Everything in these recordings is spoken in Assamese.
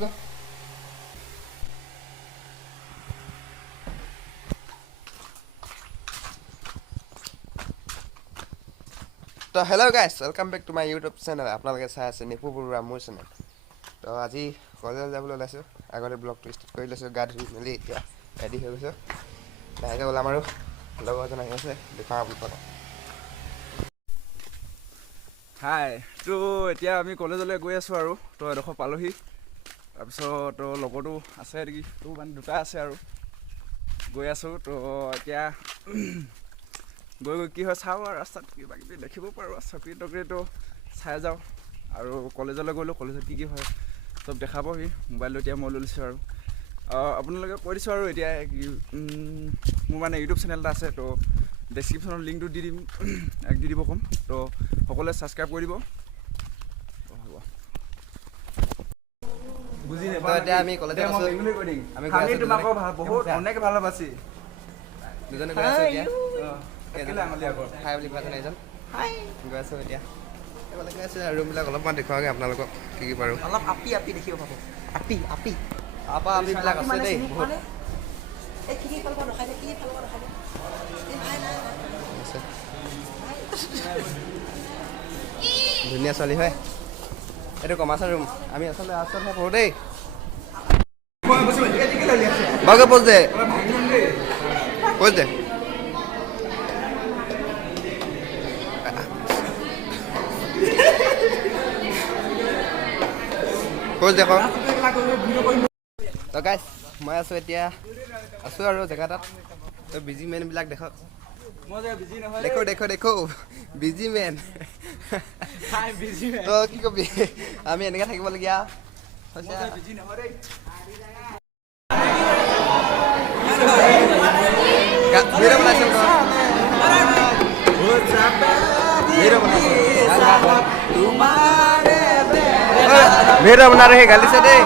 তো hello' guys welcome back to my YouTube channel. আপোনালোকে চাই আছে নিপু বৰুৱা মোৰ চেনেল। তো আজি কলেজলৈ যাবলৈ ওলাইছোঁ। আগতে ব্লগটো ষ্টাৰ্ট কৰি লৈছোঁ, গা ধুই মেলি এতিয়া ৰেডি হৈ গৈছোঁ। লাহেকৈ ওলাম আৰু লগৰ এজন আহি আছে, দেখুৱাম আপোনালোকক। হাই, তো এতিয়া আমি কলেজলৈ গৈ আছোঁ আৰু তো এডোখৰ পালোহি। তাৰপিছত তো লগৰটো আছে নেকি, তো মানে দুটা আছে আৰু গৈ আছোঁ। তো এতিয়া গৈ কি হয় চাওঁ আৰু ৰাস্তাত কিবা কিবি দেখিব পাৰোঁ, চকী তকীটো চাই যাওঁ। আৰু কলেজলৈ গ'লোঁ, কলেজত কি হয় চব দেখাবহি। মোবাইলটো এতিয়া মই লৈ লৈছোঁ আৰু আপোনালোকে কৈ দিছোঁ আৰু এতিয়া মোৰ মানে ইউটিউব চেনেল এটা আছে, তো ডেছক্ৰিপশ্যনৰ লিংকটো দি দিম, দি দিব ক'ম। তো সকলোৱে ছাবস্ক্ৰাইব কৰি দিব। হ'ব, বুজি নাপাওঁ এতিয়া আমি কলেজত আছোঁ। আমি গৈ আছোঁ তোমাক বহুত অনেক ভাল পাইছি দুজনে গৈ আছোঁ এতিয়া। কেলে আঙুলি আকৌ হাই বুলি কোৱা এজন গৈ আছোঁ এতিয়া। এইফালে গৈ আছোঁ। ৰুমবিলাক অলপমান দেখুৱাওঁগৈ আপোনালোকক, কি কি পাৰোঁ। অলপ আপি আপি দেখিব পাব। আপি আপি আপা আপিবিলাক আছে দেই বহুত আছে। ধুনীয়া ছোৱালী হয়। এইটো কমাৰ্চৰ ৰুম। আমি আচলতে আচলতে পঢ়োঁ দেই। বাকে পজ দে পজ দে। পজ দে কওঁ। তো গাইছ মই আছোঁ এতিয়া, আছোঁ আৰু জেগা এটাত। তো বিজি মেনবিলাক দেখক, দেখো দেখো দেখো বিজি মেন। তো কি কবি, আমি এনেকৈ থাকিবলগীয়া হৈছে। ভিডিঅ' বনাইছোঁ ভিডিঅ' বনাই সেই গালিছে দেই।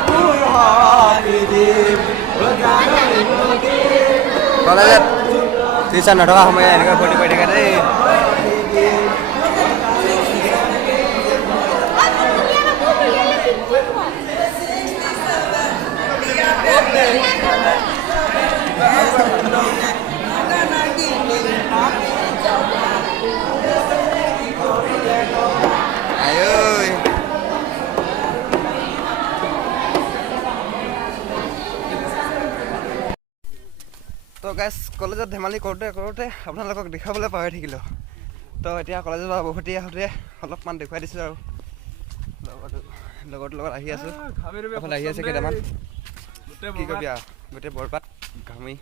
কলেজত টিউশ্যন নথকা সময় এনেকৈ ফূৰ্তি কৰি থাকে দেই। তো গাইছ কলেজত ধেমালি কৰোঁতে কৰোঁতে আপোনালোকক দেখাবলৈ পাহৰি থাকিলোঁ। তো এতিয়া কলেজৰ পৰা উভতি আহোঁতে অলপমান দেখুৱাই দিছোঁ আৰু লগৰটোৰ লগত আহি আছোঁ। এইফালে আহি আছে কেইটামান, কি কবি আৰু গোটেই বৰপাত ঘামি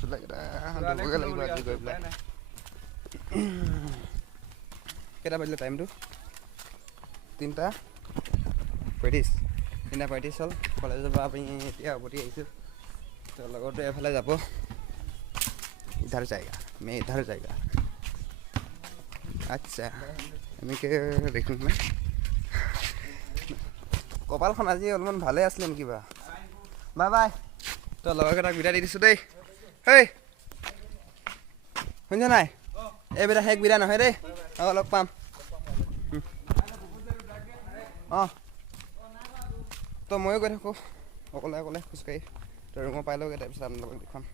চোলাকেইটা ধুবগৈ লাগিব আজি গৈ পেলাই। কেইটা বাজিলে টাইমটো? 3:35 হ'ল। কলেজৰ পৰা আমি এতিয়া উভতি আহিছোঁ। তো লগৰটো এফালে যাব, ইধাৰ জায়গা মে ইধাৰ জায়গা। আচ্ছা এনেকৈ দেখোন মানে কপালখন আজি অলপমান ভালে আছিলে নেকি বা। Bye bye. তো লগৰকেইটাক বিদায় দি দিছোঁ দেই। হেই শুনিছ নাই, এই বিদায় শেষ বিদায় নহয় দেই, আৰু লগ পাম। অঁ তো ময়ো গৈ থাকোঁ অকলে অকলে খোজকাঢ়ি। তো ৰুমৰ পাই লওঁগৈ, তাৰপিছত আপোনালোকক দেখুৱাম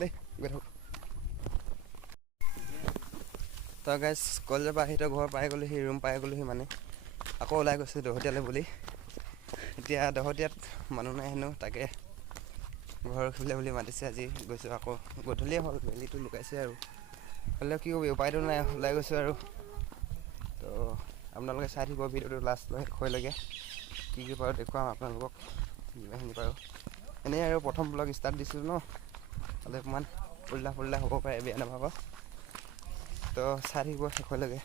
দেই, গৈ থাকোঁ। তো গাইছ কলেজৰ পৰা আহি তো ঘৰ পাই গ'লোহি, ৰুম পাই গ'লোহি মানে। আকৌ ওলাই গৈছোঁ দহোটীয়ালৈ বুলি। এতিয়া দহোটীয়াত মানুহ নাই হেনো, তাকে ঘৰ ৰখিলে বুলি মাতিছে। আজি গৈছোঁ, আকৌ গধূলিয়ে হ'ল, বেলিটো লুকাইছে আৰু হ'লেও কি কবি, উপায়টো নাই, ওলাই গৈছোঁ আৰু। তো আপোনালোকে চাই থাকিব ভিডিঅ'টো লাষ্টলৈ শেষলৈকে, কি কি পাৰোঁ দেখুৱাম আপোনালোকক, যিমানখিনি পাৰোঁ। এনেই আৰু প্ৰথম ব্লগ ষ্টাৰ্ট দিছিলোঁ ন, অলপমান উল্টা ফুল্টা হ'ব পাৰে, বেয়া নাপাব। তো চাই থাকিব শেষলৈকে।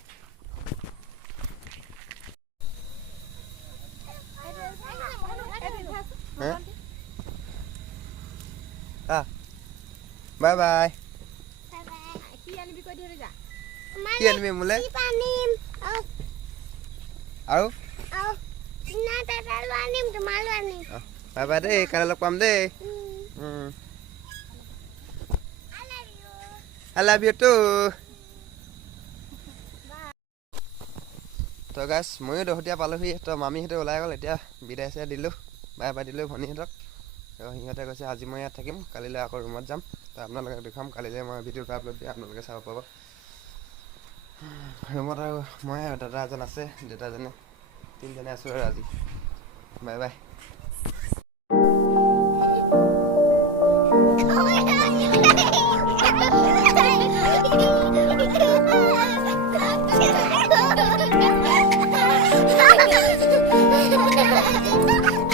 Bye bye. কি আনিবি মোলে আৰু? বাই বাই দেই, কাইলৈ লগ পাম দেই। I love you too. তো গাইছ ময়ো দহোটীয়া পালোহি। তো মামীহঁতে ওলাই গ'ল, এতিয়া বিদায় চিদায় দিলোঁ। বাই বাই দিলোঁ ভনীহঁতক। আৰু সিহঁতে কৈছে আজি মই ইয়াত থাকিম, কালিলৈ আকৌ ৰুমত যাম। তো আপোনালোকক দেখুৱাম, কালিলৈ মই ভিডিঅ'টো আপলোড দিম, আপোনালোকে চাব পাব। ৰুমত আৰু মই আৰু দাদা এজন আছে, দেউতাজনে, তিনিজনে আছোঁ আৰু আজি। Bye bye. Ha ha ha!